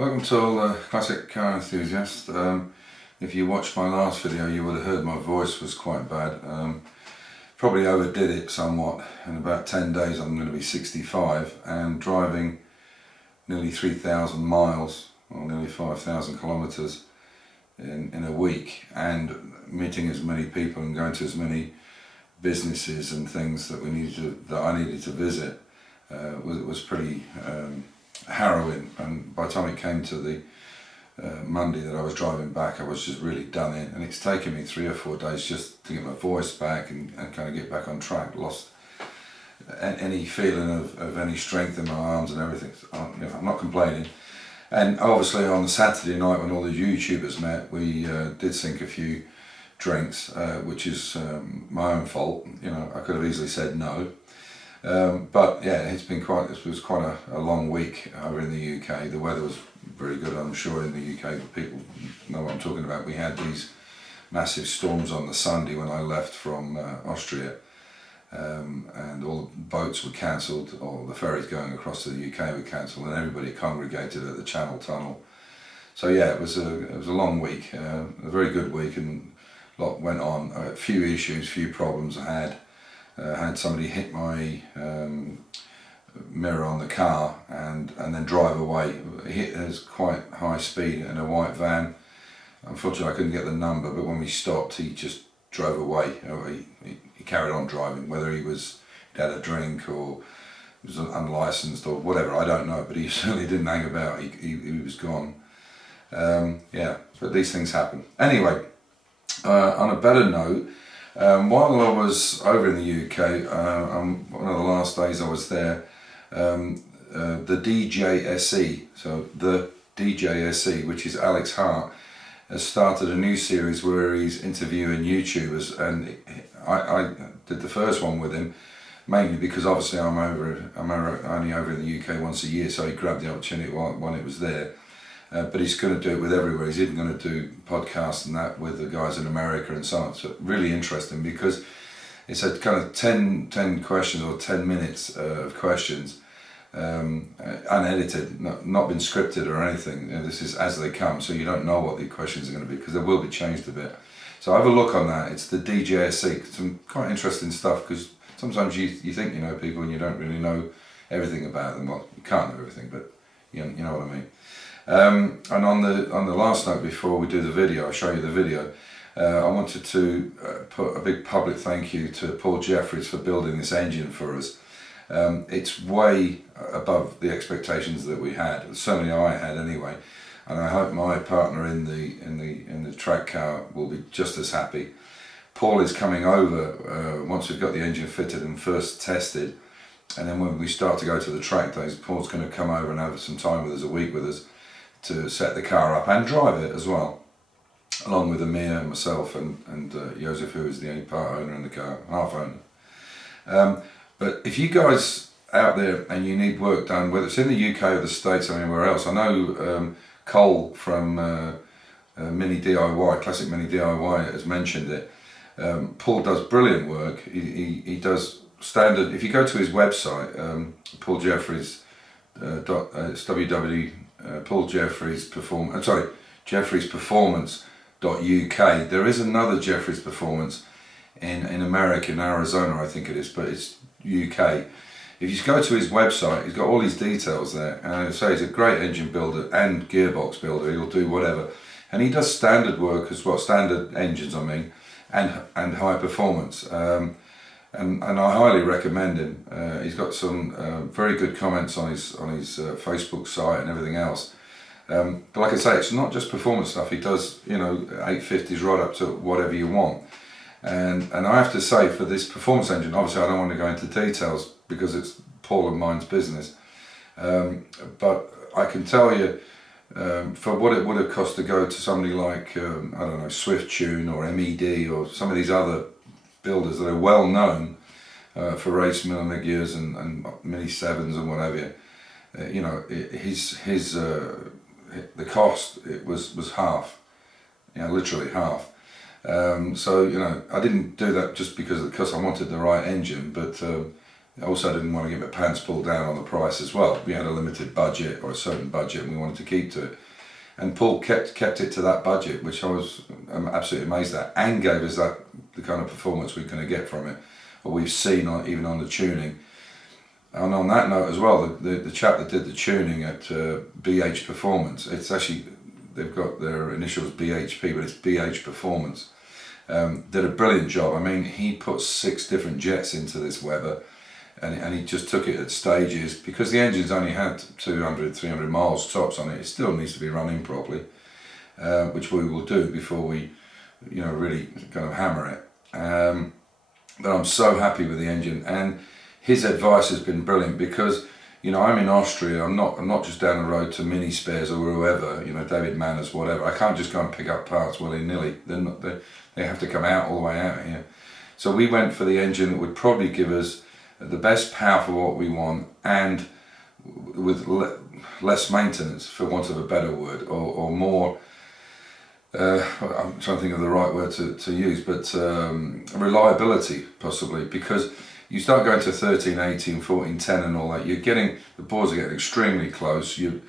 Welcome to all the classic car enthusiasts. If you watched my last video, you would have heard my voice was quite bad. Probably overdid it somewhat. In about 10 days I'm going to be 65 and driving nearly 3,000 miles or nearly 5,000 kilometers in a week, and meeting as many people and going to as many businesses and things that I needed to visit was pretty harrowing. And by the time it came to the Monday that I was driving back, I was just really done in, and it's taken me 3 or 4 days just to get my voice back and kind of get back on track. Lost any feeling of any strength in my arms and everything. So, I'm not complaining. And obviously on the Saturday night when all the YouTubers met, we did sink a few drinks, which is my own fault. I could have easily said no. But yeah, it was quite a long week over in the UK. The weather was very good, I'm sure, in the UK, but people know what I'm talking about. We had these massive storms on the Sunday when I left from Austria, and all the boats were cancelled, all the ferries going across to the UK were cancelled, and everybody congregated at the Channel Tunnel. So yeah, it was a long week, a very good week, and a lot went on. A few issues, few problems I had somebody hit my mirror on the car and then drive away. Hit us quite high speed in a white van. Unfortunately I couldn't get the number, but when we stopped he just drove away. He carried on driving, whether he had a drink or was unlicensed or whatever, I don't know, but he certainly didn't hang about. He was gone. Yeah, but these things happen. Anyway, on a better note, while I was over in the UK, one of the last days I was there, the DJSE, which is Alex Hart, has started a new series where he's interviewing YouTubers, and I did the first one with him, mainly because obviously I'm only over in the UK once a year, so he grabbed the opportunity while it was there. But he's going to do it with everywhere. He's even going to do podcasts and that with the guys in America and so on. So really interesting, because it's a kind of 10 questions or 10 minutes of questions, unedited, not been scripted or anything. This is as they come, so you don't know what the questions are going to be, because they will be changed a bit. So have a look on that. It's the DJSE. Some quite interesting stuff, because sometimes you think you know people and you don't really know everything about them. Well, you can't know everything, but you know what I mean. And on the last note, before we do the video, I'll show you the video, I wanted to put a big public thank you to Paul Jeffries for building this engine for us. It's way above the expectations that we had, certainly I had anyway, and I hope my partner in the track car will be just as happy. Paul is coming over once we've got the engine fitted and first tested, and then when we start to go to the track days, Paul's going to come over and have some time with us, a week with us, to set the car up and drive it as well, along with Amir, myself and Joseph, who is the only part owner in the car, half owner. But if you guys out there and you need work done, whether it's in the UK or the States or anywhere else, I know Cole from Mini DIY, Classic Mini DIY, has mentioned it. Paul does brilliant work. He does standard. If you go to his website, Paul Jeffries, it's jeffriesperformance.uk. There is another Jeffries Performance in America, in Arizona I think it is, but it's UK. If you go to his website, he's got all his details there, and I say he's a great engine builder and gearbox builder. He'll do whatever, and he does standard work as well, standard engines I mean, and high performance. And I highly recommend him. He's got some very good comments on his Facebook site and everything else. But like I say, it's not just performance stuff. He does 850s right up to whatever you want. And I have to say, for this performance engine, obviously I don't want to go into details because it's Paul and mine's business. But I can tell you, for what it would have cost to go to somebody like I don't know, Swift Tune or MED or some of these other builders that are well known for race millimeter gears and Mini 7s and whatever, the cost was half, literally half. So I didn't do that just because I wanted the right engine, but I also didn't want to get my pants pulled down on the price as well. We had a limited budget, or a certain budget, and we wanted to keep to it. And Paul kept it to that budget, which I was absolutely amazed at, and gave us the kind of performance we're going to get from it, or we've seen even on the tuning. And on that note as well, the chap that did the tuning at BH Performance, it's actually, they've got their initials BHP, but it's BH Performance, did a brilliant job. I mean, he put 6 different jets into this Weber, and he just took it at stages, because the engine's only had 200, 300 miles tops on it. It still needs to be running properly, which we will do before we, really kind of hammer it. But I'm so happy with the engine, and his advice has been brilliant, because I'm in Austria. I'm not just down the road to Mini Spares or whoever, David Manners, whatever. I can't just go and pick up parts willy-nilly. They have to come out all the way out here. So we went for the engine that would probably give us the best power for what we want, and with less maintenance, for want of a better word, or more, I'm trying to think of the right word to use, but reliability possibly, because you start going to 13, 18, 14, 10 and all that, the bores are getting extremely close. You're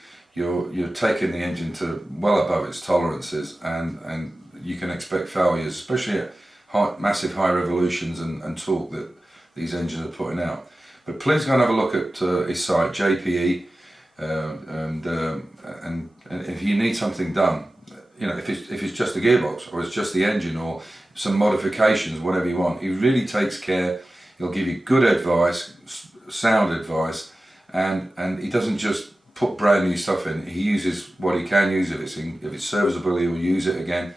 taking the engine to well above its tolerances, and you can expect failures, especially at massive high revolutions and torque that these engines are putting out. But please go and have a look at his site, JPE, and if you need something done, if it's just the gearbox, or it's just the engine, or some modifications, whatever you want, he really takes care. He'll give you good advice, sound advice, and he doesn't just put brand new stuff in. He uses what he can use. If it's serviceable, he'll use it again.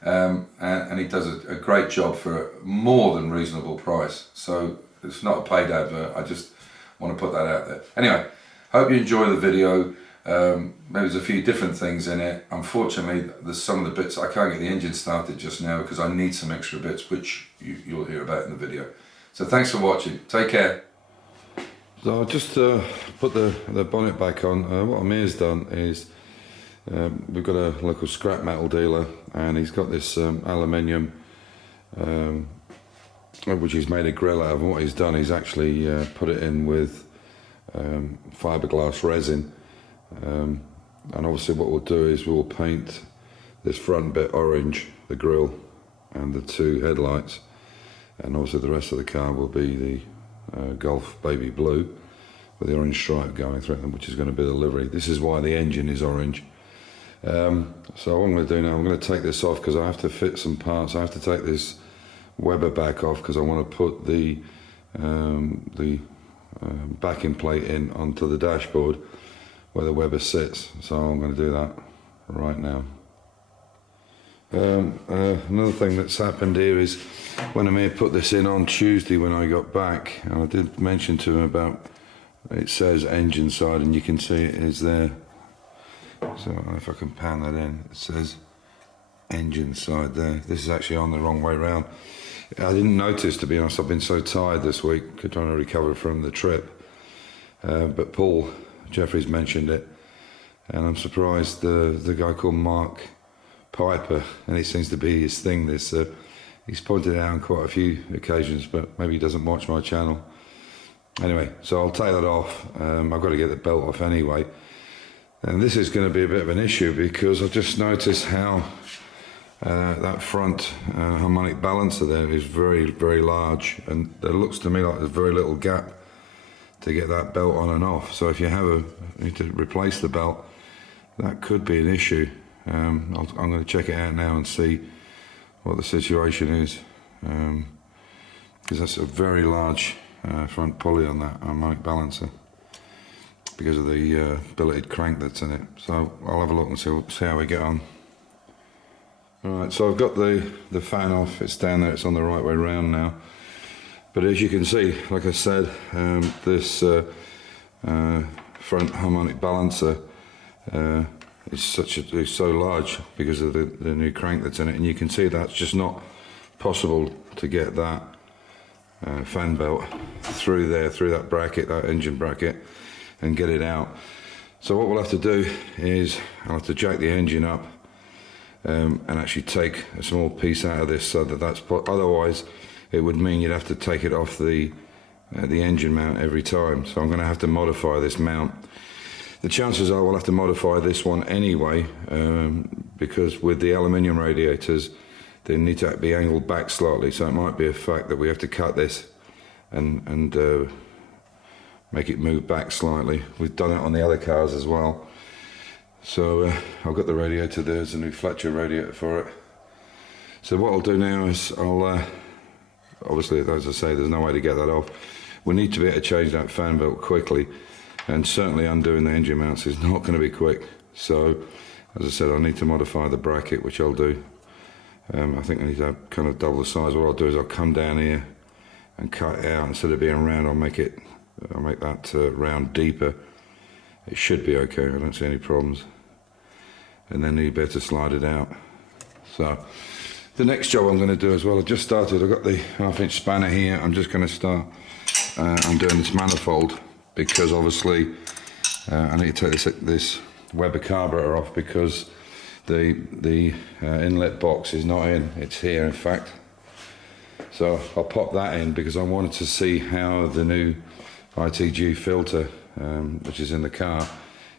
And he does a great job for a more than reasonable price. So it's not a paid advert. I just want to put that out there. Anyway, hope you enjoy the video. Maybe there's a few different things in it. Unfortunately, there's some of the bits I can't get the engine started just now, because I need some extra bits, which you'll hear about in the video. So thanks for watching. Take care. So I'll just put the bonnet back on. What Amir's done is, we've got a local scrap metal dealer, and he's got this aluminium, which he's made a grill out of. And what he's done, he's actually put it in with fiberglass resin, and obviously what we'll do is we'll paint this front bit orange, the grille and the 2 headlights, and also the rest of the car will be the Golf baby blue with the orange stripe going through them, which is going to be the livery. This is why the engine is orange. So what I'm going to do now, I'm going to take this off, because I have to fit some parts. I have to take this Weber back off, because I want to put the backing plate in onto the dashboard where the Weber sits. So I'm going to do that right now. Another thing that's happened here is, when Amir put this in on Tuesday when I got back, and I did mention to him about, it says engine side, and you can see it is there. So I don't know if I can pan that in. It says engine side there. This is actually on the wrong way round. I didn't notice, to be honest. I've been so tired this week, trying to recover from the trip. But Paul Jeffries mentioned it, and I'm surprised the guy called Mark Piper, and it seems to be his thing, this, he's pointed it out on quite a few occasions, but maybe he doesn't watch my channel. Anyway, so I'll take that off. I've got to get the belt off anyway. And this is going to be a bit of an issue, because I've just noticed how that front harmonic balancer there is very, very large, and it looks to me like there's very little gap to get that belt on and off. So if you need to replace the belt, that could be an issue. I'm going to check it out now and see what the situation is, because that's a very large front pulley on that harmonic balancer, because of the billeted crank that's in it. So I'll have a look and see how we get on. Alright, so I've got the fan off. It's down there, it's on the right way round now. But as you can see, like I said, this front harmonic balancer is so large because of the new crank that's in it, and you can see that's just not possible to get that fan belt through there, through that bracket, that engine bracket, and get it out. So what we'll have to do is I'll have to jack the engine up and actually take a small piece out of this, so that's otherwise it would mean you'd have to take it off the the engine mount every time, so I'm going to have to modify this mount. The chances are we'll have to modify this one anyway, because with the aluminium radiators they need to be angled back slightly, so it might be a fact that we have to cut this and make it move back slightly. We've done it on the other cars as well. So I've got the radiator there, there's a new Fletcher radiator for it. So what I'll do now is I'll obviously, as I say, there's no way to get that off. We need to be able to change that fan belt quickly, and certainly undoing the engine mounts is not going to be quick. So as I said, I need to modify the bracket, which I'll do. I think I need to kind of double the size. What I'll do is I'll come down here and cut it out. Instead of being round, I'll make that round deeper. It should be okay, I don't see any problems. And then you better slide it out. So the next job I'm going to do as well, I've just started, I've got the 1/2-inch spanner here. I'm just going to start undoing this manifold, because obviously I need to take this Weber carburetor off, because the inlet box is not in, it's here in fact. So I'll pop that in because I wanted to see how the new ITG filter, which is in the car,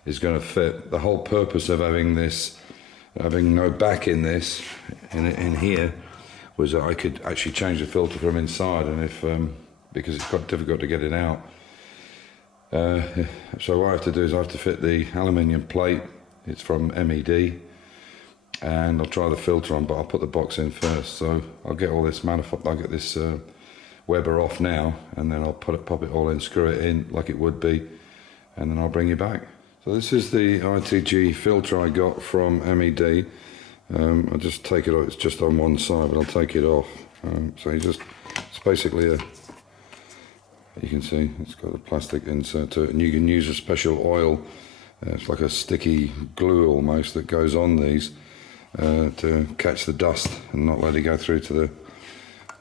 is going to fit. The whole purpose of having this, having no back in this, in here, was that I could actually change the filter from inside, and if because it's quite difficult to get it out. So what I have to do is I have to fit the aluminium plate. It's from MED, and I'll try the filter on, but I'll put the box in first. So I'll get all this manifold, I'll get this Weber off now, and then I'll pop it all in, screw it in like it would be, and then I'll bring you back. So this is the ITG filter I got from MED. I'll just take it off. It's just on one side, but I'll take it off. So it's basically you can see it's got a plastic insert to it, and you can use a special oil. It's like a sticky glue almost that goes on these to catch the dust and not let it go through to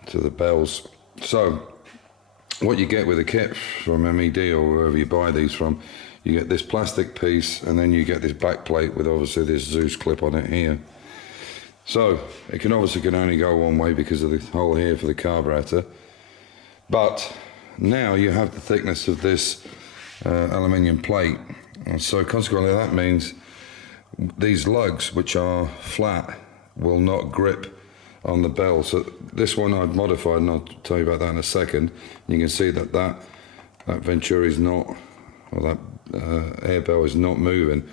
the bells. So what you get with a kit from MED or wherever you buy these from, you get this plastic piece, and then you get this back plate with obviously this Zeus clip on it here. So it can only go one way because of the hole here for the carburetor, but now you have the thickness of this aluminium plate, and so consequently that means these lugs, which are flat, will not grip on the bell. So this one I've modified, and I'll tell you about that in a second. You can see that Venturi is not, or that air bell is not moving.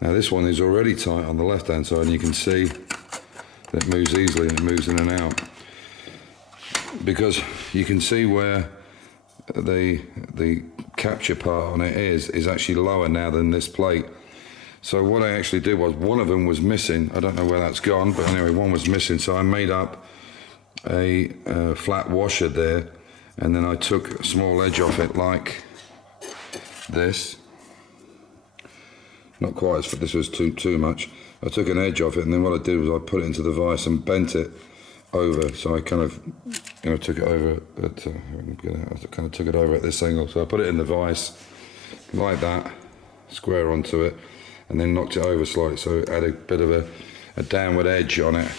Now this one is already tight on the left hand side, and you can see that it moves easily, and it moves in and out, because you can see where the capture part on it is actually lower now than this plate. So what I actually did was, one of them was missing. I don't know where that's gone, but anyway, one was missing. So I made up a flat washer there, and then I took a small edge off it like this. Not quite, this was too much. I took an edge off it, and then what I did was I put it into the vise and bent it over. So I kind of, took it over at, I kind of took it over at this angle. So I put it in the vise like that, square onto it, and then knocked it over slightly, so it had a bit of a downward edge on it.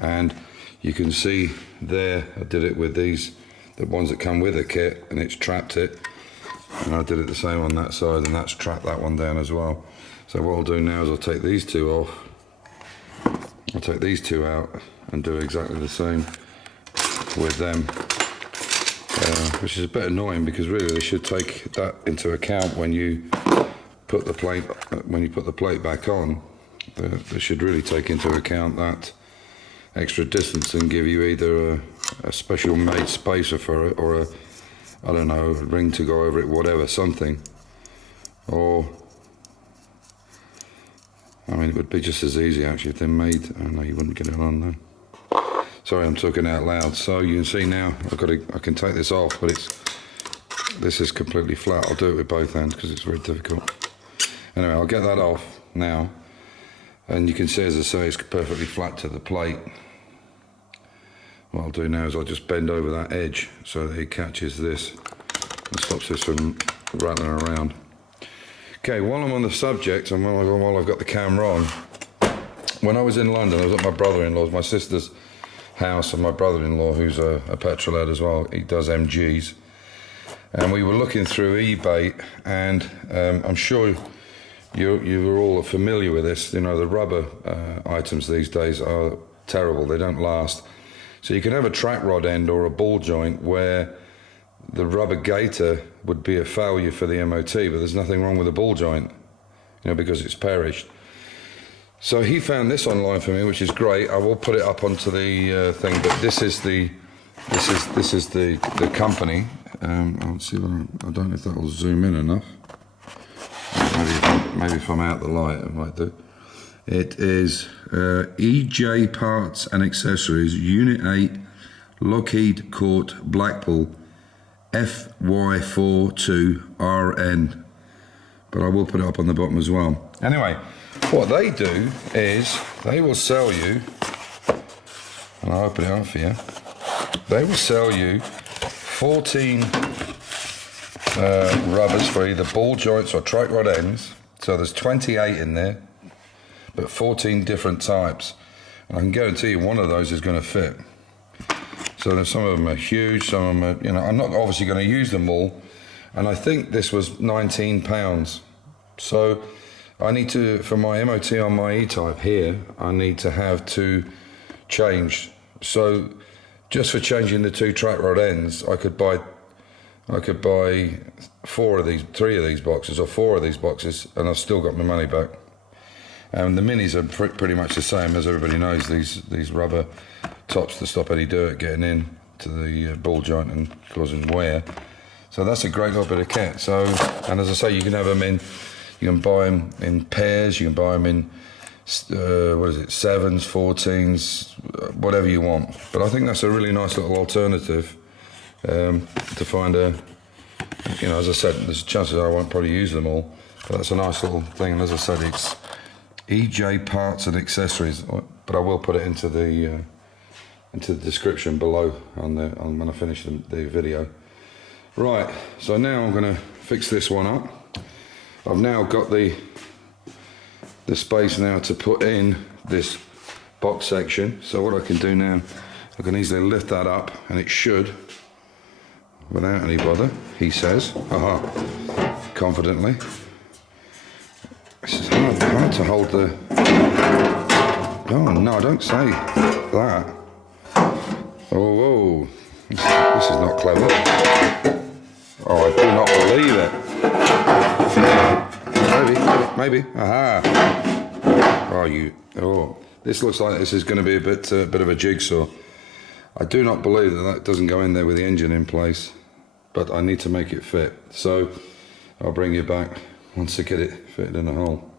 And you can see there, I did it with the ones that come with the kit, and it's trapped it. And I did it the same on that side, and that's trapped that one down as well. So what I'll do now is I'll take these two off, I'll take these two out and do exactly the same with them, which is a bit annoying, because really they should take that into account when you put the plate back on. They should really take into account that extra distance and give you either a special made spacer for it, or I don't know, a ring to go over it, whatever, something. Or I mean, it would be just as easy actually if they're made. Oh no, you wouldn't get it on then. Sorry, I'm talking out loud. So you can see now I can take this off, but this is completely flat. I'll do it with both hands because it's very difficult. Anyway, I'll get that off now, and you can see, as I say, it's perfectly flat to the plate. What I'll do now is I'll just bend over that edge so that it catches this and stops this from rattling around. Okay, while I'm on the subject, and while I've got the camera on, when I was in London, I was at my brother-in-law's, my sister's house, and my brother-in-law, who's a petrolhead as well, he does MGs. and we were looking through eBay, and I'm sure you were all familiar with this. You know, the rubber items these days are terrible. They don't last. So you can have a track rod end or a ball joint where the rubber gaiter would be a failure for the MOT, but there's nothing wrong with the ball joint, you know, because it's perished. So he found this online for me, which is great. I will put it up onto the thing, but this is the company. I'll see if I don't know if that will zoom in enough. Maybe if I'm out the light, it might do. It is EJ Parts and Accessories, Unit 8, Lockheed Court, Blackpool, FY42RN. But I will put it up on the bottom as well. Anyway, what they do is they will sell you, and I'll open it up for you, they will sell you 14 rubbers for either ball joints or track rod ends. So there's 28 in there, but 14 different types. And I can guarantee you one of those is going to fit. So there's some of them are huge, some of them are, you know, I'm not obviously going to use them all. And I think this was £19. So I need to, for my MOT on my E-Type here, I need to have two changed. So just for changing the two track rod ends, I could buy 3 of these boxes or 4 of these boxes, and I've still got my money back. And the minis are pretty much the same, as everybody knows, these rubber tops to stop any dirt getting in to the ball joint and causing wear. So that's a great little bit of kit. So, and as I say, you can have them in, you can buy them in pairs, you can buy them in, 7s, 14s, whatever you want. But I think that's a really nice little alternative to find a, you know, as I said, there's chances I won't probably use them all, but that's a nice little thing. And as I said, it's EJ Parts and Accessories, but I will put it into the description below when I finish the video. Right, so now I'm going to fix this one up. I've now got the space now to put in this box section. So what I can do now, I can easily lift that up, and it should, without any bother, he says, confidently. It's hard to hold the, oh no, don't say that. Oh, whoa, this is not clever. Oh, I do not believe it. Maybe, aha. Oh, this looks like this is going to be a bit of a jigsaw. I do not believe that doesn't go in there with the engine in place, but I need to make it fit. So I'll bring you back once I get it fitted in the hole.